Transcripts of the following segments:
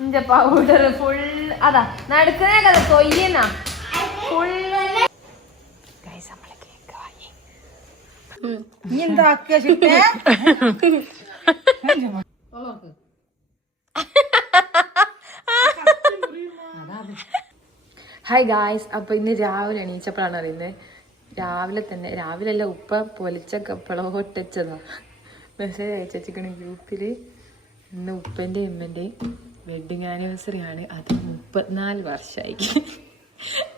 ഇന്റെ powder full അതാ നടക്കുന്നേ കഥ കൊയ്യുന്ന ഫുള്ള് നമ്മളെ കേക്ക് വാങ്ങി എന്താക്കിയ ചിട്ടേ ഹായ് ഗായ്സ്. അപ്പോൾ ഇന്ന് രാവിലെ എണീച്ചപ്പോഴാണ് അറിയുന്നത്. രാവിലെ അല്ല, ഉപ്പ പൊലിച്ചപ്പോഴോ ഒട്ടിച്ചതാ മെസ്സേജ് അയച്ചിരിക്കണ ഗ്രൂപ്പിൽ. ഇന്ന് ഉപ്പൻ്റെയും ഉമ്മൻ്റെയും വെഡിങ് ആനിവേഴ്സറി ആണ്. അത് 34 വർഷമായി.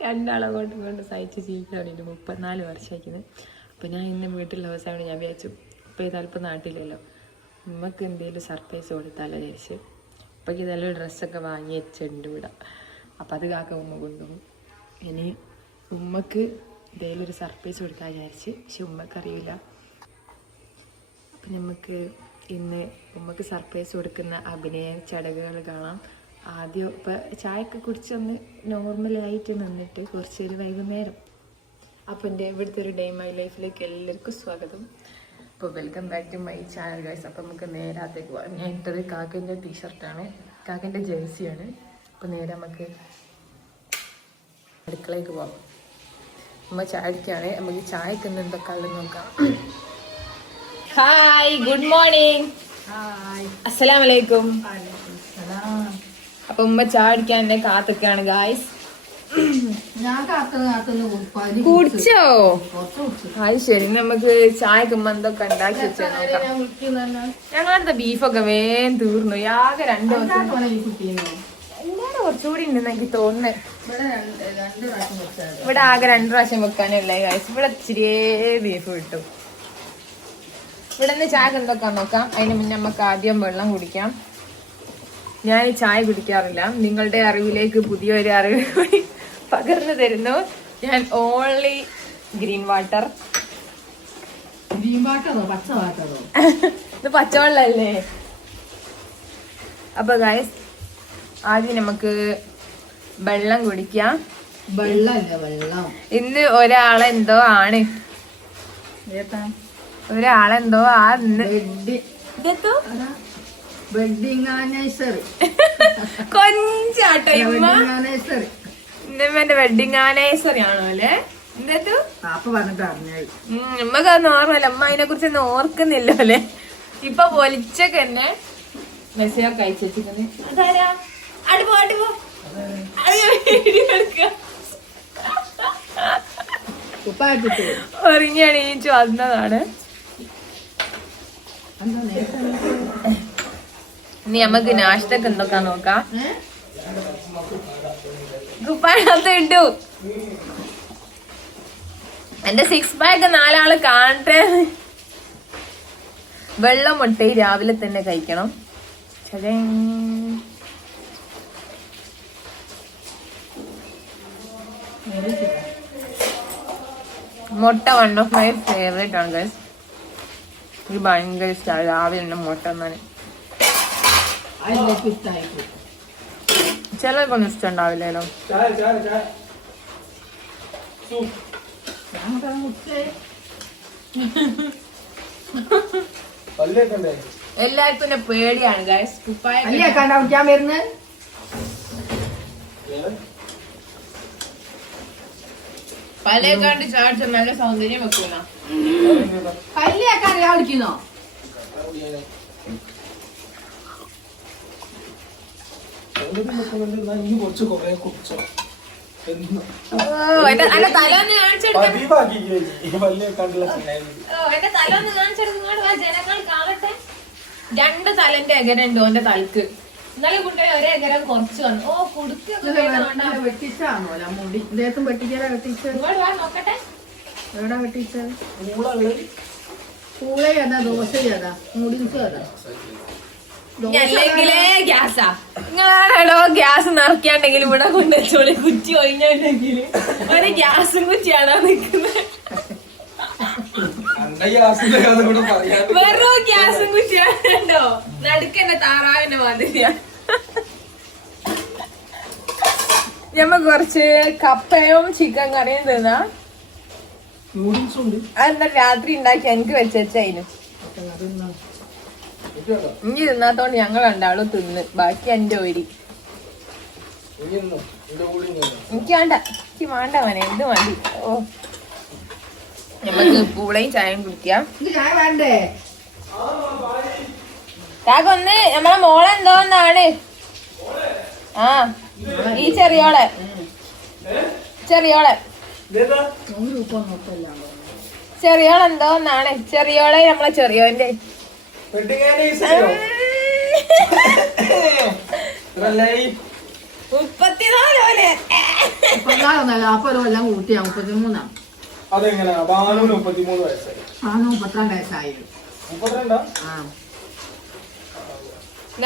രണ്ടാളെ കൊണ്ട് സഹിച്ച് ജീവിക്കാൻ 34 വർഷമായിരിക്കുന്നത്. അപ്പോൾ ഞാൻ ഇന്ന് വീട്ടിലുള്ള ദിവസമാണ്. ഞാൻ വിചാരിച്ചു ഉപ്പ ഏതായാലും നാട്ടിലല്ലോ, ഉമ്മക്ക് എന്തെങ്കിലും സർപ്രൈസ് കൊടുത്താലോ വിചാരിച്ച്. ഉപ്പയ്ക്ക് ഇതെല്ലാം ഡ്രസ്സൊക്കെ വാങ്ങി വെച്ചിട്ടുണ്ട് ഇവിടെ. അപ്പം അത് കാക്ക ഉമ്മ കൊണ്ടുപോകും. ഇനി ഉമ്മക്ക് എന്തെങ്കിലും ഒരു സർപ്രൈസ് കൊടുക്കാൻ വിചാരിച്ച്, പക്ഷെ ഉമ്മക്ക് അറിയില്ല. അപ്പം നമുക്ക് ഇന്ന് ഉമ്മക്ക് സർപ്രൈസ് കൊടുക്കുന്ന അഭിനയ ചടങ്ങുകൾ കാണാം. ആദ്യം ഇപ്പം ചായയൊക്കെ കുടിച്ചൊന്ന് നോർമലായിട്ട് നിന്നിട്ട് കുറച്ചൊരു വൈകുന്നേരം. അപ്പം എൻ്റെ ഇവിടുത്തെ ഒരു ഡേ മൈ ലൈഫിലേക്ക് എല്ലാവർക്കും സ്വാഗതം. അപ്പോൾ welcome back to my channel guys. അപ്പം നമുക്ക് നേരത്തേക്ക് പോകാം. ഞാൻ ഇട്ടത് കാക്കൻ്റെ ടീഷർട്ടാണ്, കാക്കൻ്റെ ജേഴ്സിയാണ്. അപ്പോൾ നേരെ നമുക്ക് അടുക്കളയ്ക്ക് പോകാം. അമ്മ ചായക്കാണ്. നമുക്ക് ചായക്ക് ഇന്ന് എന്തൊക്കെ ഉള്ളത് നോക്കാം. Hi, good morning. അസ്സലാമലൈക്കും. അപ്പൊ ഉമ്മ ചായക്കാൻ എന്നെ കാത്തൊക്കെയാണ് ഗായ്സ്. കുടിച്ചോ? അത് ശരി. നമുക്ക് ചായക്ക് ഉമ്മ എന്തൊക്കെ ഉണ്ടാക്കി വെച്ചാൽ നോക്കാം. ഞങ്ങളടുത്ത ബീഫൊക്കെ വേഗം തീർന്നു. ആകെ 2 ദിവസം കുറച്ചുകൂടി ഉണ്ടെന്ന് എനിക്ക് തോന്നുന്നത്. ഇവിടെ ആകെ 2 പ്രാവശ്യം വെക്കാനല്ലേ ഗൈസ്. ഇവിടെ ഇച്ചിരിയേ ബീഫ് കിട്ടും. ഇവിടെ നിന്ന് ചായ എന്തൊക്കെ നോക്കാം. അതിന് മുന്നേ നമുക്ക് ആദ്യം വെള്ളം കുടിക്കാം. ഞാൻ ഈ ചായ കുടിക്കാറില്ല. നിങ്ങളുടെ അറിവിലേക്ക് പുതിയൊരു അറിവ് കൂടി പകർന്നു തരുന്നു. ഞാൻ ഓൺലി ഗ്രീൻ വാട്ടർ. ഇത് പച്ചവെള്ളല്ലേ. അപ്പൊ ഗൈസ് ആദ്യം നമുക്ക് വെള്ളം കുടിക്കാം. വെള്ളം ഇന്ന് ഒരാളെന്തോ ആണ്, ഒരാളെന്തോ വെഡിങ് ആനിവേഴ്സറി കൊഞ്ചാട്ടോ ഇമ്മന്റെ വെഡിങ് ആനിവേഴ്സറി ആണോ അല്ലേ? എന്തോ ഉമ്മക്ക് അത് ഓർമ്മല്ല. അമ്മ അതിനെ കുറിച്ച് ഒന്നും ഓർക്കുന്നില്ലോ അല്ലേ. ഇപ്പൊ പൊലിച്ചൊക്കെ തന്നെ മെസ്സേജൊക്കെ അയച്ചിരിക്കുന്നത്. അതാരാ? ഒറിഞ്ഞണീച്ചു വന്നതാണ്. ഇനി നമുക്ക് നാഷ്ടക്ക് എന്തൊക്കെ നോക്കാം. കുപ്പായത്ത് ഇട്ടു. എന്റെ 6 പാക്ക് 4 ആള് കാണട്ടെ. വെള്ളം മുട്ടയും രാവിലെ തന്നെ കഴിക്കണം. മുട്ട 1 ഓഫ് മൈ ഫേവറേറ്റ് ആണ് ഗൈസ്. എനിക്ക് ഭയങ്കര ഇഷ്ടമാണ് രാവിലെ തന്നെ മുട്ട എന്നാണ്. ചിലർക്കൊന്നും ഇഷ്ടം ഉണ്ടാവില്ലല്ലോ. എല്ലാവർക്കും എന്നെ പേടിയാണ് ഗൈസ്. കുപ്പായം വരുന്നത് പല്ലേക്കാണ്ട് ചാടിച്ച നല്ല സൗന്ദര്യം വെക്കുന്ന പല്ലിയാക്കാൻ കുടിക്കുന്നോ? എന്റെ തലൊന്ന് കാണിച്ചെടുക്കാൻ ജനങ്ങൾ കാണട്ടെ. 2 തലന്റെ എകരുണ്ട് ഓന്റെ തലക്ക്. ഇന്നലെ കുട്ടിയെ ഒരേ എകരം കുറച്ച് വന്നു. ഓ കുടുക്കൊക്കെ വെട്ടിച്ചാണോ മുടി ദേഹത്തും വെട്ടിക്കാ വെട്ടിച്ച നോക്കട്ടെ. എവിടാ വെട്ടിച്ചത്? പൂള ഏതാ ദോശ ഏതാ നൂഡിൽസ് ഏതാ? അല്ലെങ്കിലേ ഗ്യാസാ. നിങ്ങളാണോ ഗ്യാസ് നിറയ്ക്കാണ്ടെങ്കിൽ ഇവിടെ കൊണ്ടുവച്ചോളി. കുറ്റി ഒഴിഞ്ഞിട്ടുണ്ടെങ്കിൽ ഒരു ഗ്യാസും കുറ്റിയാണോ നിക്കുന്നത്? വെറും ഗ്യാസും കുറ്റിയാണോ? നടുക്കന്നെ താറാവിന്റെ മാതിരിയാ. ഞമ്മ കുറച്ച് കപ്പയും ചിക്കൻ കറിയും തിന്നാ. അതെന്താ രാത്രി ഉണ്ടാക്കി എനിക്ക് വെച്ചതിന് ഇനി തിന്നാത്തോണ്ട് ഞങ്ങൾ 2 ആളും തിന്ന്. ബാക്കി എന്റെ ഒരു എനിക്ക് വേണ്ട, എനിക്ക് വേണ്ട മോനെ, എന്ത് മതി. ഓ, നമുക്ക് പൂളയും ചായയും കുടിക്കാം. ചായ വേണ്ടേ? കാക്കൊന്ന് നമ്മളെ മോളെന്തോന്നാണ്? ആ, ഈ ചെറിയോളെ ചെറിയോളെന്തോന്നാണ്? ചെറിയോളെ നമ്മളെ ചെറിയോന്റെ എല്ലാം കൂട്ടിയാ 33. അതെങ്ങനെയാ? 33 വയസ്സായി. 32 വയസ്സായി.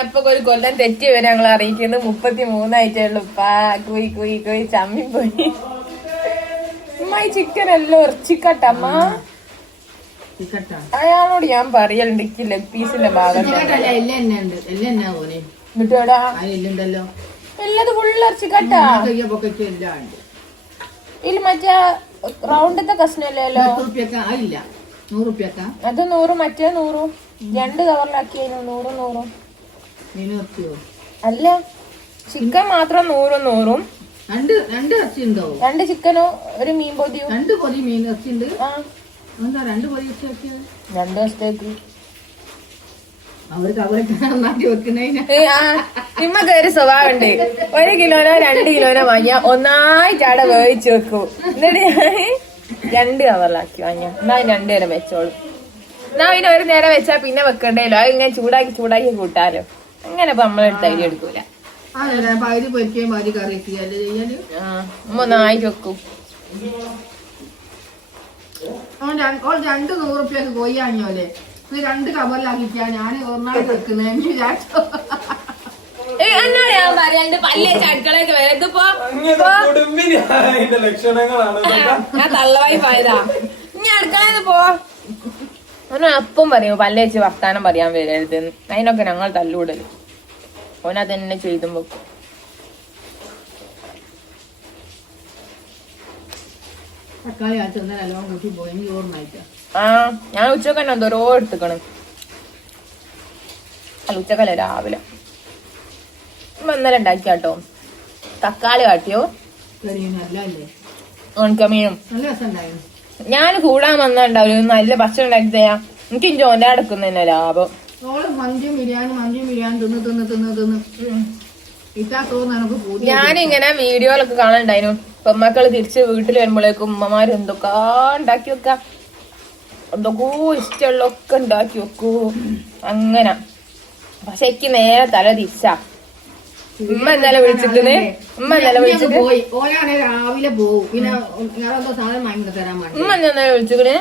ഇപ്പൊ ഒരു കൊല്ലം തെറ്റി വരെ ഞങ്ങൾ അറിയിക്കുന്നത് 33 ആയിട്ടേ ഉള്ളൂ. കുയി കുയി കുയി ചമ്മി പോയി. അമ്മായി ചിക്കൻ എല്ലാം ഇറച്ചിക്കട്ടമ്മ. അയാളോട് ഞാൻ പറയലുണ്ട് എനിക്ക് ലെഗ് പീസിന്റെ ഭാഗം എന്നിട്ടോടാ എല്ലത് ഫുള്ള് ഇറച്ചിക്കട്ടാ. ഇതിൽ മറ്റേ റൗണ്ടത്തെ കഷ്ണല്ലോ. അത് 100, മറ്റേ 100. 2 കവറിലാക്കിയായിരുന്നു 100. അല്ല, ചിക്കൻ മാത്രം 100. 2 ചിക്കനും ഒരു മീൻ പൊതിയും. 2 പൊതി മീൻ ഇറച്ചിണ്ട്. 2 ദിവസത്തേക്ക് അവർക്ക് നന്നാക്കി വെക്കുന്നതിന് നിമ്മക്ക് ഒരു സ്വഭാവം ഉണ്ട്. 1 കിലോനോ 2 കിലോനോ വാങ്ങിയ ഒന്നായിട്ട് അവിടെ വേവിച്ച് വെക്കും. എന്നിട്ട് ഞാൻ 2 കവറിലാക്കി വാങ്ങിയ എന്നാ 2 നേരം വെച്ചോളും. എന്നാ പിന്നെ ഒരു നേരം വെച്ചാ പിന്നെ വെക്കണ്ടല്ലോ. അത് ഇങ്ങനെ ചൂടാക്കി കൂട്ടാലോ. അങ്ങനെ ഇപ്പൊ നമ്മളെടുത്ത് അരി എടുക്കൂല. പകുതി പൊരിക്കുകയും പകുതി കറി വെക്കുകയല്ലേ ചെയ്യാല്. ഒന്നായിട്ട് വെക്കും. 200 റുപ്യക്ക് പോയി വാങ്ങിയോലെ. 2 കവറിലാക്കിക്കാ ഞാൻ ഒന്നായിട്ട് വെക്കുന്നതെന്ന് വിചാരിച്ചോ. എന്നോട് ഞാൻ പറയാണ്ട് പല്ലേ ചടുക്കളൊക്കെ വരത്തിപ്പോ ഞാൻ തള്ളവായി പോയതാ. ഇനി അടുക്കളന്ന് പോ. ഓന അപ്പം പറയൂ പല്ല് വെച്ച് വർത്താനം പറയാൻ വരരുതെന്ന്. അതിനൊക്കെ ഞങ്ങൾ തല്ലൂടല്. ഓനത് തന്നെ ചെയ്തും വെക്കും. തക്കാളി നല്ലോണം കൂട്ടി പോയി ഓർമ്മയായിട്ട്. ആ, ഞാൻ ഉച്ചക്ക് തന്നെ എന്തോരോ എടുത്തുക്കണ്. അല്ല, ഉച്ചക്കല്ല രാവിലെ. ഇന്നലെ ഉണ്ടാക്കിയാട്ടോ തക്കാളി കാട്ടിയോ ഉണക്കമീനും. ഞാൻ കൂടാൻ വന്നിണ്ടാവും. നല്ല ഭക്ഷണം ഉണ്ടാക്കി തരാം. എനിക്ക് ജോന്റെ അടക്കുന്നതന്നെ ലാഭം. മന്തിയും ബിരിയാണി തിന്ന് ഞാനിങ്ങനെ വീഡിയോയിലൊക്കെ കാണണ്ടായിരുന്നു. പെമ്മക്കള് തിരിച്ച് വീട്ടിൽ വരുമ്പോഴേക്കും ഉമ്മമാര് എന്തൊക്കെ ഉണ്ടാക്കി വെക്കാം. എന്തൊക്കെ ഇഷ്ടമുള്ളൊക്കെ ഉണ്ടാക്കി വെക്കൂ. അങ്ങനെ. പക്ഷെ എനിക്ക് നേരെ തല തിരിച്ചാ. ഉമ്മ ഇന്നലെ വിളിച്ചിട്ട് രാവിലെ പോകും. പിന്നെ ഉമ്മ ഇന്നലെ വിളിച്ചിട്ട്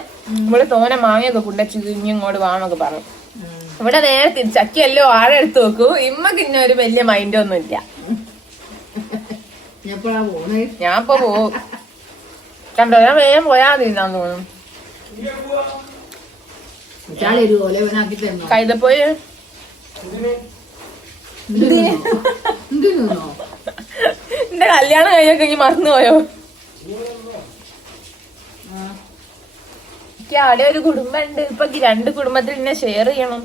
ഇവിടെ തോനെ മാങ്ങയൊക്കെ കുണ്ടച്ച് ഇനി ഇങ്ങോട്ട് വാന്നൊക്കെ പറഞ്ഞു. ഇവിടെ നേരെ തിരിച്ചക്കിയല്ലോ ആഴെ എടുത്ത് വെക്കൂ. ഇമ്മക്ക് ഇന്ന ഒരു വലിയ മൈൻഡ് ഒന്നും ഇല്ല. ഞാൻ ഇപ്പൊ പോവും. കണ്ടോ, ഞാൻ വേഗം പോയാ മതിന്നാന്ന് തോന്നുന്നു. കൈതപ്പോയി എന്റെ കല്യാണം കഴിഞ്ഞൊക്കെ ഇനി മറന്നുപോയോ? എനിക്ക് അവിടെ ഒരു കുടുംബം ഉണ്ട്. ഇപ്പൊ 2 കുടുംബത്തിൽ എന്നെ ഷെയർ ചെയ്യണം.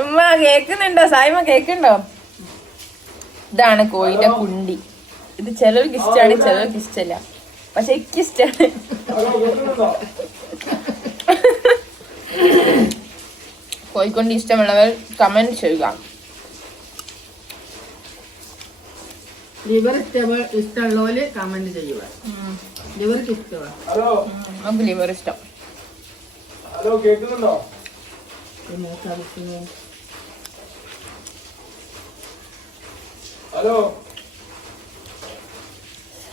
ഉമ്മ കേക്കുന്നുണ്ടോ? സായ്മ കേക്കുണ്ടോ? ഇതാണ് കോഴിന്റെ കുണ്ടി. ഇത് ചിലർക്ക് ഇഷ്ടമാണ്, ചിലർക്ക് ഇഷ്ടമല്ല. പക്ഷെ എനിക്ക് ഇഷ്ടമാണ്. കോഴിക്കൊണ്ട് ഇഷ്ടമുള്ളവർ കമന്റ് ചെയ്യുക. ലിവർ ഇഷ്ടമുള്ളവര് കമന്റ് ചെയ്യുക. ലിവർക്ക് ഇഷ്ടമാണ്. നമുക്ക് ലിവർ ഇഷ്ടം.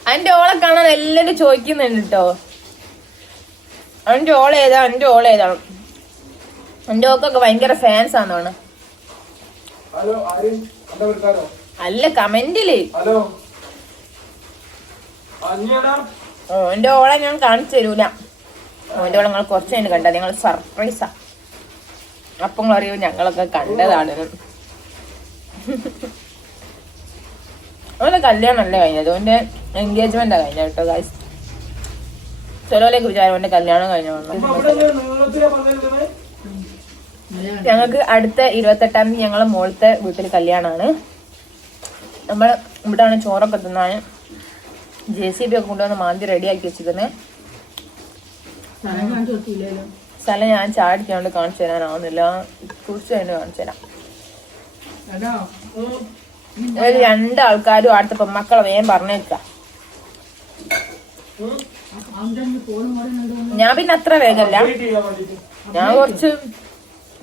അതിന്റെ ഓളെ കാണാൻ എല്ലാരും ചോദിക്കുന്നുണ്ട് കേട്ടോ. അതിന്റെ ഓളേതാ, എന്റെ ഓളേതാണ്. എന്റെ ഓക്കൊക്കെ ഭയങ്കര ഫാൻസ് ആണെന്നാണ്. അല്ല, കമന്റില്. ഓന്റെ ഓളെ ഞാൻ കാണിച്ചു തരൂല. ഓന്റെ ഓളെ നിങ്ങൾ കുറച്ച് കഴിഞ്ഞ് കണ്ടാ നിങ്ങൾ സർപ്രൈസാ. അപ്പം നിങ്ങൾ അറിയൂ ഞങ്ങളൊക്കെ കണ്ടതാണ്. ഓന്റെ കല്യാണം അല്ലേ കഴിഞ്ഞത്, ഓന്റെ എൻഗേജ്മെന്റാ കഴിഞ്ഞ കേട്ടോ ഗൈസ്. ചിലവിലേക്ക് വിചാരം എന്റെ കല്യാണം കഴിഞ്ഞു വന്നു. ഞങ്ങൾക്ക് അടുത്ത 28-ാം തീയതി ഞങ്ങളെ മോളത്തെ വീട്ടിൽ കല്യാണമാണ്. നമ്മൾ ഇവിടെയാണ് ചോറൊക്കെ തിന്നാൻ JCB ഒക്കെ കൊണ്ടുവന്ന് മാന്തി റെഡിയാക്കി വെച്ചിരുന്നത്. സ്ഥലം ഞാൻ ചാടിക്കൊണ്ട് കാണിച്ചു തരാനാവുന്നില്ല, കുറിച്ച് തന്നെ കാണിച്ചു തരാം. ഒരു 2 ആൾക്കാരും അടുത്ത പെമ്മക്കളെ വേഗം പറഞ്ഞേക്കാം. ഞാൻ പിന്നെ അത്ര വേഗമല്ല, ഞാൻ കുറച്ച്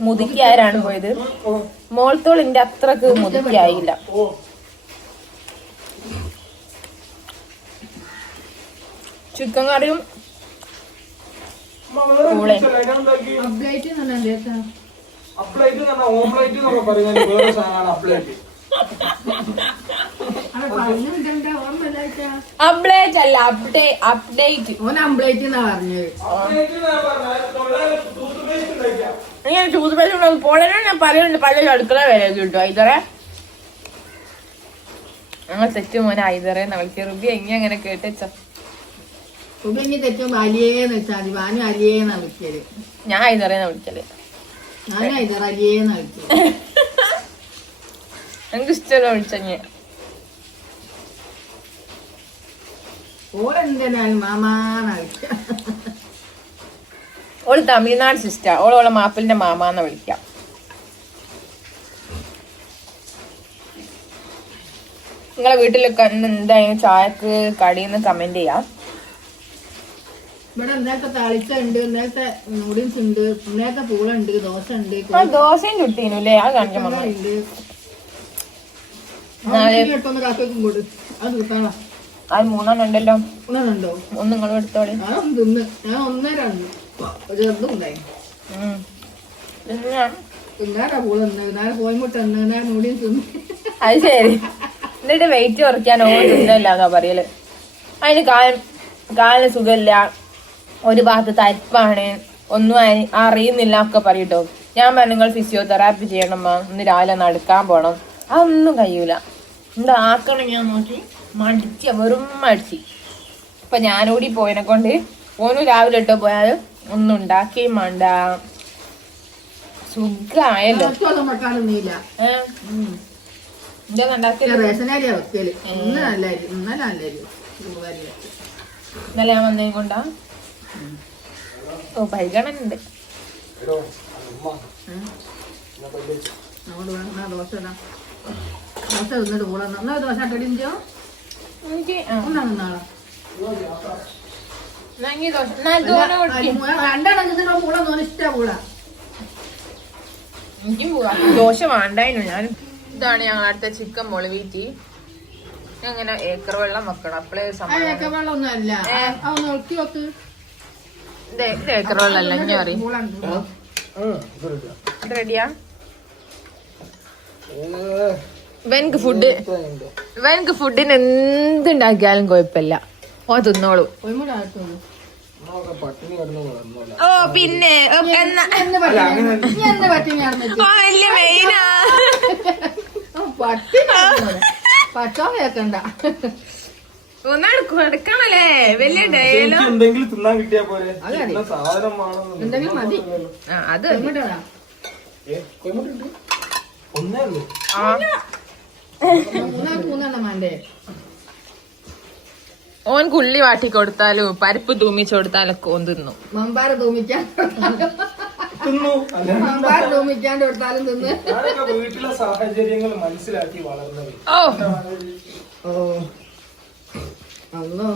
മുതുക്കിയാരാണ് പോയത്. മോളത്തോളിന്റെ അത്രക്ക് മുതുക്കിയായില്ല. ചിക്കൻ കറിയും അപ്ഡേറ്റ് അല്ല, അപ്ഡേറ്റ്. ഞാൻ ടൂത്ത് പേസ്റ്റ് പോളെ ഞാൻ പറയുന്നുണ്ട്, പല അടുക്കള വരെ കിട്ടും. ഐതറേ ഞങ്ങൾ തെറ്റ് മോനെ ഐതറേന്ന് വിളിക്കുക. റുബി എങ്ങനെ കേട്ടച്ച ഞാൻ ഐതറേന്ന് വിളിക്കല്. എനിക്ക് ഇഷ്ടമല്ല വിളിച്ചഞ്ഞ്. ഓള് തമിഴ്നാട് സിസ്റ്റർ, ഓളോളെ മാപ്പിളിന്റെ മാമാന്ന് വിളിക്കാം. നിങ്ങളെ വീട്ടിലൊക്കെ എന്തായാലും ചായക്ക് കടിയെന്ന് കമന്റ് ചെയ്യാം. ഇവിടെ ഇന്നത്തെ താളിച്ചുണ്ട്, ഇന്നത്തെ നൂഡിൽസ് ഉണ്ട്, ഇന്നത്തെ പൂളുണ്ട്, ദോശ ഉണ്ട്. ദോശയും ചുട്ടീനുല്ലേ? അത് കാണിക്കാൻ അത് കിട്ടാണോ? അത് 3 ഉണ്ടല്ലോ. ഉണ്ടോ? ഒന്ന് നിങ്ങൾ എടുത്തോളി. തിന്ന് ഞാൻ 1-2 ചെറുതും ഉണ്ടായി. ഇന്നാരാ പൂള് ഇന്നാരെ കോയിമുട്ട നൂഡിൽസ് തിന്ന്. അത് ശരി. എന്നിട്ട് വെയിറ്റ് കുറയ്ക്കാൻ തിന്നില്ലാന്നാ പറയല്. അതിന് കാലിന് സുഖമില്ല, ഒരു ഭാഗത്ത് തരിപ്പാണ്, ഒന്നും അറിയുന്നില്ല ഒക്കെ പറയട്ടോ. ഞാൻ പറഞ്ഞു നിങ്ങൾ ഫിസിയോതെറാപ്പി ചെയ്യണമ്മ, ഇന്ന് രാവിലെ നടക്കാൻ പോണം. അതൊന്നും കഴിയൂല. എന്താ ആക്കണം ഞാൻ നോക്കി മടിച്ച വെറും മടിച്ച്. ഇപ്പൊ ഞാനൂടി പോയതിനെ കൊണ്ട് ഓനും രാവിലെ ഇട്ടോ പോയാൽ ഒന്നും ഉണ്ടാക്കുകയും വേണ്ട, സുഖമായല്ലോ. ഇന്നലെ ഞാൻ വന്നേ കൊണ്ടാ. ഓ പരിഗണനുണ്ട്. ദോശ വേണ്ടായിരുന്നു ഞാൻ. ഇതാണ് ഞങ്ങൾ അടുത്ത ചിക്കൻ മുളവീറ്റി. അങ്ങനെ ഏക്കർ വെള്ളം വെക്കണം, അപ്പളേ ഏക്കർ വെള്ളമൊന്നുമല്ല. ഏക്കർ വെള്ളമല്ല ഞാൻ അറിയും. ഇത് റെഡിയാ? ഇവനക്ക് ഫുഡിന് എന്തുണ്ടാക്കിയാലും കുഴപ്പമില്ല, ഓ തിന്നോളൂ. ഓ പിന്നെ വലിയ മെയിനാ എടുക്കണല്ലേ വലിയ ഡയലോ. എന്തെങ്കിലും തിന്നാൻ കിട്ടിയാ പോലെ അത് ഓൻ കുള്ളി വാട്ടി കൊടുത്താലും പരിപ്പ് തൂമിച്ചു കൊടുത്താലൊക്കെ ഓൻ തിന്നു. മമ്പാര തൂമിക്കാണ്ട് കൊടുത്താലും തിന്ന്. വീട്ടിലെ സാഹചര്യങ്ങൾ മനസ്സിലാക്കി വളർന്നത്. ഓ അല്ലോ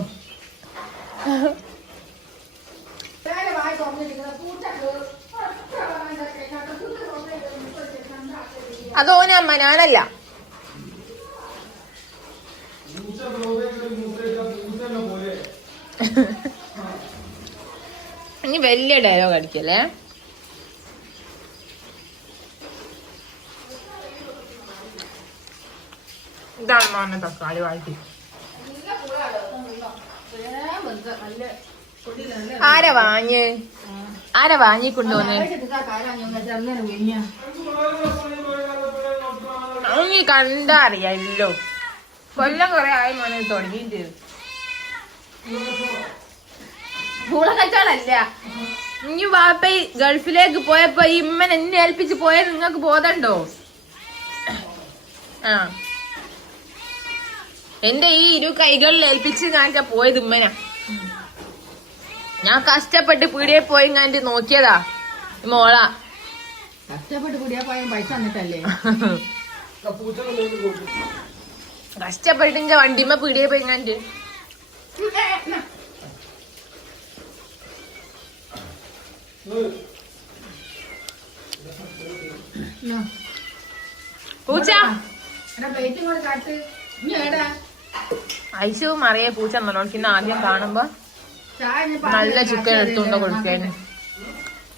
അതോനമ്മ ഞാനല്ല. ഇനി വലിയ ഡയലോഗ് അടിക്കല്ലേ. ഇതാണ് മോനെ തക്കാളി വാട്ടി. ആരാ വാങ്ങിക്കൊണ്ടുവന്നേ? നീ കണ്ടാ അറിയാലോ, കൊല്ലം കൊറേ ആയി മോനെ തുടങ്ങിയിട്ട്. പൂള കച്ചവടല്ല. ഇനി വാപ്പ ഗൾഫിലേക്ക് പോയപ്പോ ഈ ഇമ്മൻ എന്നെ ഏൽപ്പിച്ച് പോയത് നിങ്ങക്ക് ബോധമുണ്ടോ? ആ എന്റെ ഈ കൈകളിൽ ഏൽപ്പിച്ച് ഞാൻ പോയത് ഉമ്മനാ. ഞാൻ കഷ്ടപ്പെട്ട് പീടിയെ പോയി ഞാൻ നോക്കിയതാ മോളാ. കഷ്ടപ്പെട്ട് കൂടിയാ പോയ പൈസ തന്നിട്ടല്ലേ? കഷ്ടപ്പെട്ട് ഇന്റെ വണ്ടിമ്മ പീടിയെ പോയി ഞാൻ പൂച്ച പ്ലേറ്റും കൂടെ കാട്ട്. ഇനി ഏടാ ഐശവും അറിയേ പൂച്ച നോക്കിന്ന് ആദ്യം കാണുമ്പോ ചായ നല്ല ചിക്കൻ എടുത്തുകൊണ്ട് കൊടുക്കാന്.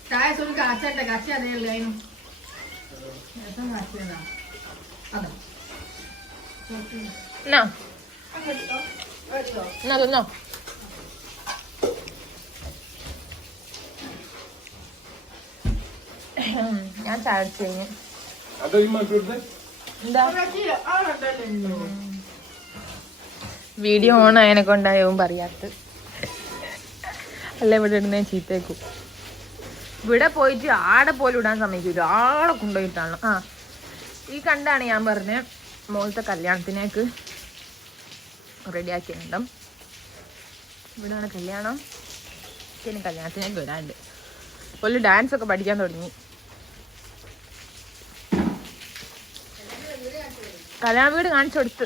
ചായ സുഖം കാച്ചട്ടെ. കച്ച അറിയില്ലായിരുന്നു. അതെ തിന്നോ. ഞാൻ ചായ കഴിഞ്ഞു. എന്താ വീഡിയോ ഓൺ ആയതിനെ കൊണ്ടായവും പറയാത്ത. അല്ല ഇവിടെ ഇടുന്ന ചീത്തേക്കും. ഇവിടെ പോയിട്ട് ആടെ പോലും ഇടാൻ സമ്മതിക്കൂല. ആളെ കൊണ്ടുപോയിട്ടാണ്. ആ ഈ കണ്ടാണ് ഞാൻ പറഞ്ഞ മോളത്തെ കല്യാണത്തിനേക്ക് റെഡിയാക്കിയിട്ടുണ്ടും. ഇവിടെയാണ് കല്യാണം. ഇനി കല്യാണത്തിനേക്ക് വരാണ്ട് ഒരു ഡാൻസ് ഒക്കെ പഠിക്കാൻ തുടങ്ങി. കല്യാണ വീട് കാണിച്ചു കൊടുത്ത്.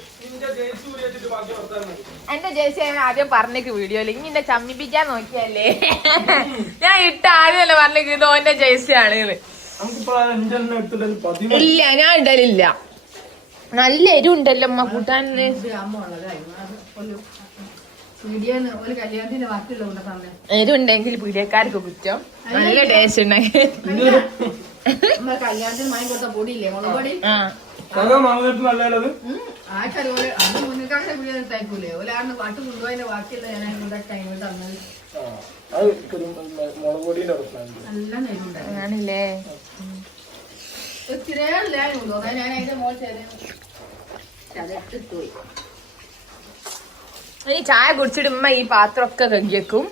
എന്റെ ജേഴ്സി ഞാൻ ആദ്യം പറഞ്ഞേക്ക് വീഡിയോയില്. ഇനി എന്നെ ചമ്മിപ്പിക്കാൻ നോക്കിയല്ലേ. ഞാൻ ഇട്ട ആദ്യമല്ലേ പറഞ്ഞേക്ക് ഇതോ എന്റെ ജേഴ്സി ആണ്. ഇല്ല ഞാൻ ഇടലില്ല. നല്ല എരിവുണ്ടല്ലോ അമ്മ കൂട്ടാൻ. എരിവുണ്ടെങ്കിൽ പീഡിയക്കാർക്ക് കുറ്റം. നല്ല ടേസ്റ്റ് ഉണ്ടെങ്കിൽ കല്യാണത്തിന് വാങ്ങി കൊടുത്ത പൊടിയില്ലേ മുളക് പൊടി. ആൾക്കാര് അന്ന് മുന്നിക്കാരുടെ വീഡിയോ തയ്ക്കൂലേ ഒരാളിന് പാട്ട് കൊണ്ടുപോയതിന്റെ ബാക്കിയുള്ള ഞാൻ ടൈമിൽ തന്നത്. നല്ല നെയ്യുണ്ടായിരുന്നു. ആണില്ലേ? ഇത്തിരിയാണല്ലോ ഞാൻ അതിന്റെ മോൾ ചതട്ട് പോയി. ഈ ചായ കുടിച്ചിടുമ്പോ ഈ പാത്രമൊക്കെ കഴുകിയേക്കും.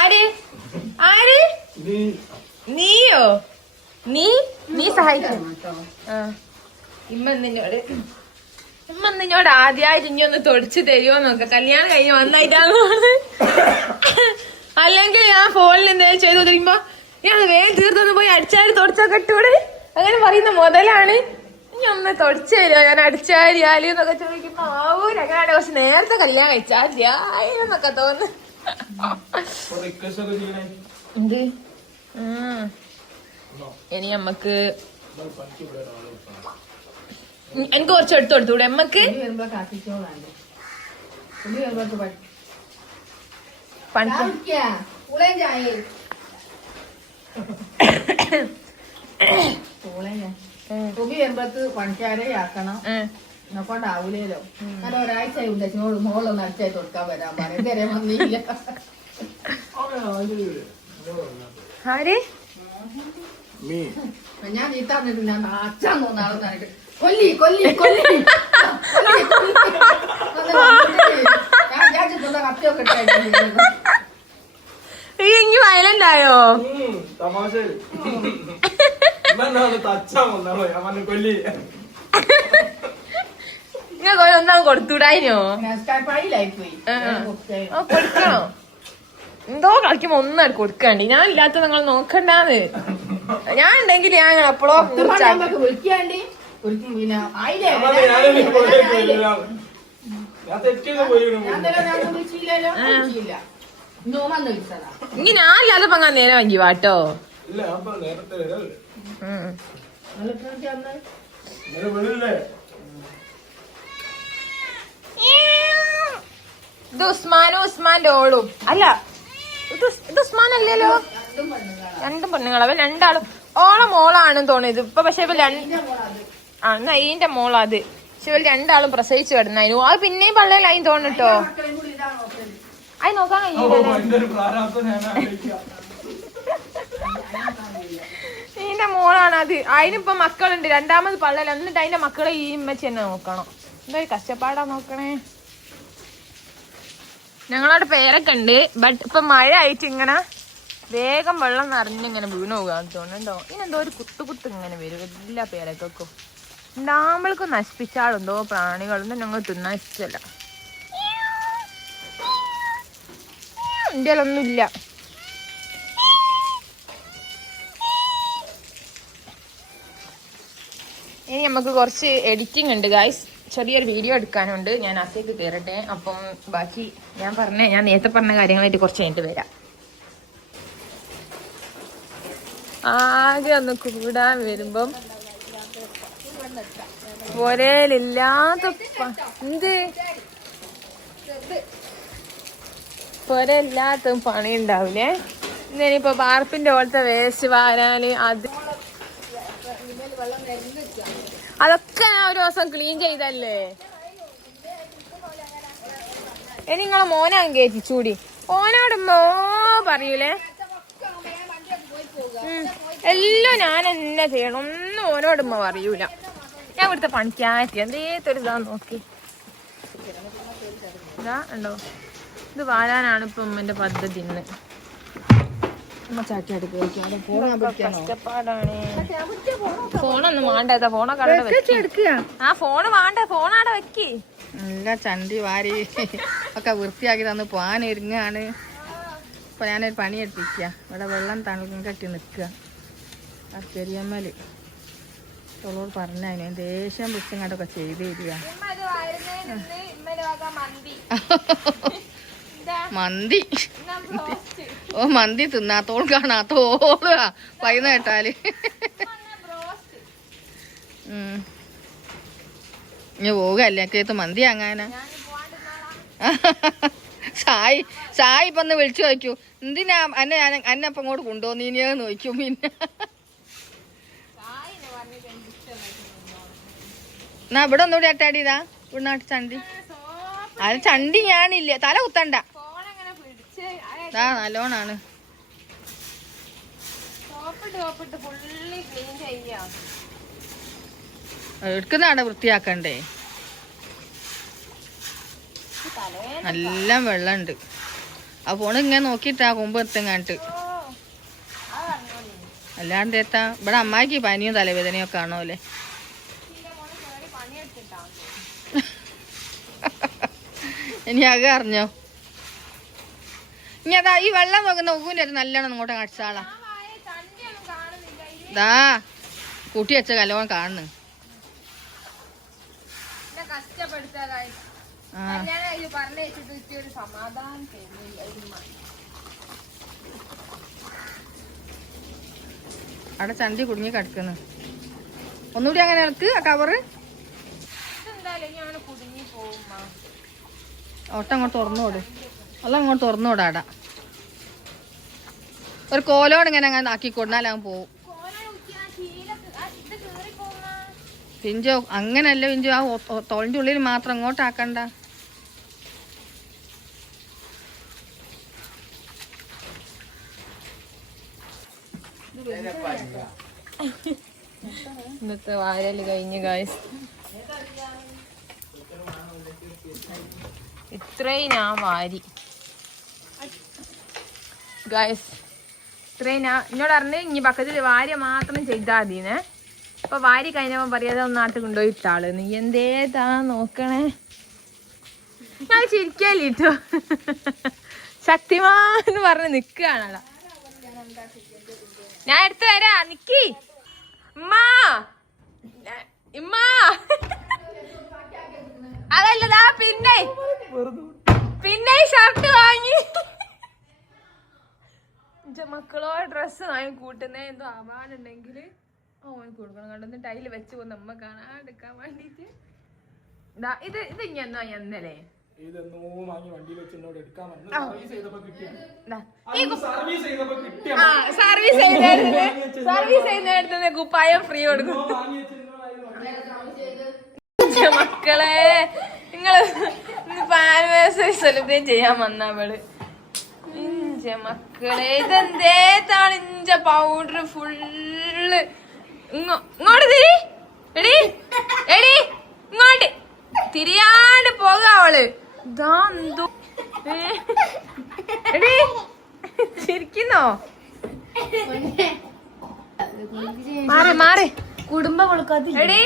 ആര് ആര് നീയോ? നീ സഹായിക്കും. ഇമ്മന്നോട് ആദ്യമായിട്ട് ഇനി ഒന്ന് തൊടിച്ച് തരുമോ നോക്ക. കല്യാണം കഴിഞ്ഞ് വന്നായിട്ടാണ്. അല്ലെങ്കിൽ ഞാൻ ഫോണിൽ എന്തെങ്കിലും ചെയ്തു തരുമ്പോ ഞാൻ വേഗം തീർത്തൊന്ന് പോയി അടിച്ചാരി തുടച്ചൊക്കെ ഇട്ടൂടെ അങ്ങനെ പറയുന്ന മുതലാണ്. ഇനി ഒന്ന് തൊടിച്ചു തരുമോ ഞാൻ അടിച്ചാരിയാല് എന്നൊക്കെ ചോദിക്കുമ്പോ ആവൂര് അങ്ങനെയാണ്. കുറച്ച് നേരത്തെ കല്യാണം കഴിച്ചാന്നൊക്കെ തോന്നുന്നു. എന്ത് ഇനി നമ്മക്ക് എനിക്ക് കുറച്ച് എടുത്തു കൊടുത്തൂടെ നമ്മക്ക്? പണിക്കാരെ ആക്കണം. കൊണ്ടാവൂലോ. ഞാൻ ഒരാഴ്ച ഉണ്ടോട് മോളൊന്ന് അടിച്ചായി തൊടുക്കാൻ വരാൻ പറയാൻ വന്നില്ല. ആര് ഞാൻ നീത്താന്നിട്ട് ഞാൻ അച്ഛൻ തോന്നാളെന്നിട്ട് കൊല്ലി കൊല്ലി കൊല്ലി ഞാൻ വിചാരിച്ചിട്ടുള്ള കത്തിയൊക്കെ ഇനി വയലന്റ് ആയോ? ഒന്നാ കൊടുത്തൂടായിനോ? കൊടുക്കണോ? എന്തോ കളിക്കുമ്പോ ഒന്നും കൊടുക്കണ്ടി. ഞാൻ ഇല്ലാത്ത നിങ്ങൾ നോക്കണ്ടാന്ന്. ഞാൻ ഉണ്ടെങ്കിൽ ഞാൻ എപ്പോഴോ വിളിക്കാണ്ടി ഇനി ഞാൻ ഇല്ലാതെ പങ്കാൻ നേരം വാങ്ങി വാട്ടോ. ഇത് ഉസ്മാനും ഉസ്മാന്റെ ഓളും അല്ല. ഇത് ഉസ്മാൻ അല്ലല്ലോ. രണ്ടും പെണ്ണുങ്ങളാ. അവൻ രണ്ടാളും ഓളെ മോളാണെന്ന് തോന്നിയത് ഇപ്പൊ. പക്ഷെ ഇവ നയ്യന്റെ മോളാ അത്. പക്ഷെ ഇവർ രണ്ടാളും പ്രസവിച്ചു കിടന്നായിരുന്നു. അത് പിന്നെയും പള്ളയിലായി തോന്നിട്ടോ. അത് നോക്കാൻ ഇതിന്റെ മോളാണ് അത്. അതിനിപ്പോ മക്കളുണ്ട്. രണ്ടാമത് പള്ളല. എന്നിട്ട് അതിന്റെ മക്കളെ ഈ ഇമ്മച്ചി തന്നെ നോക്കണം. എന്തൊരു കഷ്ടപ്പാടാ നോക്കണേ. ഞങ്ങളവിടെ പേരൊക്കെ ഉണ്ട്. ബട്ട് ഇപ്പൊ മഴ ആയിട്ട് ഇങ്ങനെ വേഗം വെള്ളം നിറഞ്ഞിങ്ങനെ വീണു പോകാന്ന് തോന്നുന്നുണ്ടോ. ഇനെന്തോ ഒരു കുത്തു ഇങ്ങനെ വരും എല്ലാ പേരക്കൊക്കെ. ഉണ്ടാകുമ്പോഴേക്കും നശിപ്പിച്ചാളെന്തോ പ്രാണികളൊന്നും ഞങ്ങൾ തിന്നാൻ ഇഷ്ടമല്ല. ഇന്ത്യയിലൊന്നും ഇല്ല. ഇനി നമുക്ക് കുറച്ച് എഡിറ്റിംഗ് ഉണ്ട് ഗായ്സ്. ചെറിയൊരു വീഡിയോ എടുക്കാനുണ്ട്. ഞാൻ അകത്തേക്ക് കയറട്ടെ. അപ്പം ബാക്കി ഞാൻ നേരത്തെ പറഞ്ഞ കാര്യങ്ങളായിട്ട് കുറച്ച് കഴിഞ്ഞിട്ട് വരാം. ആകെ ഒന്ന് കൂടാൻ വരുമ്പം പൊരയിലില്ലാത്ത പൊരയില്ലാത്ത പണി ഉണ്ടാവില്ലേ. ഇനിയിപ്പോ പാർപ്പിന്റെ പോലത്തെ വേസ്റ്റ് വാരാന് അതൊക്കെ ഞാൻ ഒരു ദിവസം ക്ലീൻ ചെയ്തല്ലേ. ഇനി നിങ്ങളെ മോനാൻ കയറ്റിച്ചൂടി. ഓനോട് പറയൂലേ എല്ലാം ഞാൻ എന്നെ ചെയ്യണം. ഒന്നും ഓനോടുമ്മ പറയൂല. ഞാൻ ഇവിടുത്തെ പണിക്കാറ്റി എന്തേത്തൊരു ഇതാ നോക്കി. ഇതാ ഉണ്ടോ, ഇത് വാരാനാണ് ഇപ്പൊ ഉമ്മന്റെ പദ്ധതി. ഇന്ന് കഷ്ടപ്പാടാണ്. ഫോണൊന്നും വേണ്ട. ഫോണൊക്കെ ആ ഫോണ് വേണ്ട. ഫോണാടെ വെക്കി. നല്ല ചണ്ടി വാരി ഒക്കെ വൃത്തിയാക്കി തന്ന് പോകാനൊരുങ്ങാണ്. ഇപ്പൊ ഞാനൊരു പണിയെടുപ്പിക്കുക. ഇവിടെ വെള്ളം തണുക്കും കെട്ടി നിൽക്കുക. ആ ചെറിയമ്മല് അവളോട് പറഞ്ഞതിന് ദേഷ്യം പിടിച്ചങ്ങാട്ടൊക്കെ ചെയ്ത് തരിക. മന്തി മന്തി തിന്നാത്തോൾ കാണാത്തോളുക പൈന കേട്ടാല്. ഇനി പോകല്ലേ കേത്ത് മന്തി വാങ്ങാനാ. സായി ഇപ്പൊ ഒന്ന് വിളിച്ചു ചോദിക്കൂ എന്തിനാ എന്നെ അപ്പൊ ഇങ്ങോട്ട് കൊണ്ടുപോന്നീനെന്ന് ചോദിക്കും. പിന്നെ എന്നാ ഇവിടെ ഒന്നുകൂടി അട്ടാടിയതാ ഇവിടുന്നാട്ട് ചണ്ടി. അത് ചണ്ടി ഞാനില്ലേ, തല കുത്തണ്ട. നല്ലോണാണ്. എടുക്കുന്നവിടെ വൃത്തിയാക്കണ്ടേ. നല്ല വെള്ളമുണ്ട്. ആ ഫോണ് ഇങ്ങനെ നോക്കിട്ടാ കൊമ്പ് എത്തങ്ങാട്ട്. അല്ലാണ്ട് എത്താ ഇവിടെ അമ്മായിക്ക് പനിയും തലവേദനയും ഒക്കെ ആണോ അല്ലേ. ഇനി ആകെ അറിഞ്ഞോ. ഇനി അതാ ഈ വെള്ളം നോക്കുന്ന ഒകൂൻ്റെ അടുത്ത് നല്ലോണം ഇങ്ങോട്ട് കാണിച്ചാളാ. ദാ കൂട്ടി വെച്ച കലോണം കാണുന്നു. അവിടെ ചണ്ടി കുടുങ്ങി കിടക്കുന്നു. ഒന്നുകൂടി അങ്ങനെ ഇറക്ക് ആ കവറ്. ഒട്ട അങ്ങോട്ട് തുറന്നോട്. അല്ല അങ്ങോട്ട് തുറന്നോടാടാ. ഒരു കോലോട് ഇങ്ങനെ അങ്ങനെ ആക്കിക്കൊണ്ടാലും പോവും. പിഞ്ചോ അങ്ങനല്ല പിഞ്ചോ. ആ തോളിന്റെ ഉള്ളിൽ മാത്രം ഇങ്ങോട്ടാക്കണ്ട. ഇന്നത്തെ വാരല് കഴിഞ്ഞ് ഗായ്സ്. ഇത്രയും ഞാൻ വാരി ഗായ്സ്. ഇത്രയും ഞാൻ എന്നോട് പറഞ്ഞ് ഇനി പക്കത്തിൽ വാര്യ മാത്രം ചെയ്താൽ മതിന്നേ. അപ്പൊ വാരി കഴിഞ്ഞപ്പോ പറയാതെ ഒന്ന് നാട്ടിൽ കൊണ്ടുപോയി ഇട്ടാള്. നീ എന്തേതാ നോക്കണേ. ഞാൻ ചിരിക്കല്ലോ. ശക്തിമാന്ന് പറഞ്ഞ് നിക്കുകയാണല്ലോ. ഞാൻ എടുത്തു വരാ നിക്കി. ഇമ്മ അതല്ലതാ പിന്നെ ഷർട്ട് വാങ്ങി മക്കളോ ഡ്രസ്സ് വാങ്ങി കൂട്ടുന്ന എന്തോ ആവാനുണ്ടെങ്കിൽ ഓനക്ക് കൊടുക്കണം. കണ്ടൊന്ന് ടൈല് വെച്ച് പോകുന്ന അമ്മ കാണാതെടുക്കാൻ വേണ്ടിട്ട്. ഇത് ഇനി എന്നാ എന്നല്ലേ സർവീസ് ചെയ്യുന്ന കുപ്പായം ഫ്രീ കൊടുക്കും. മക്കളെ നിങ്ങള് സെലിബ്രേറ്റ് ചെയ്യാൻ വന്നവള്. ഇഞ്ച മക്കളെ ഇതെന്തേതാണ് ഇഞ്ച പൗഡർ ഫുള്ള് ഇങ്ങോട്ട് തിരി. എടി എടി ഇങ്ങോട്ട് തിരിയാണ്ട് പോക അവള്. ഇതാ എന്തോ എടി ചിരിക്കുന്നോ? മാറി മാറി കുടുംബം കൊടുക്കാത്ത എടി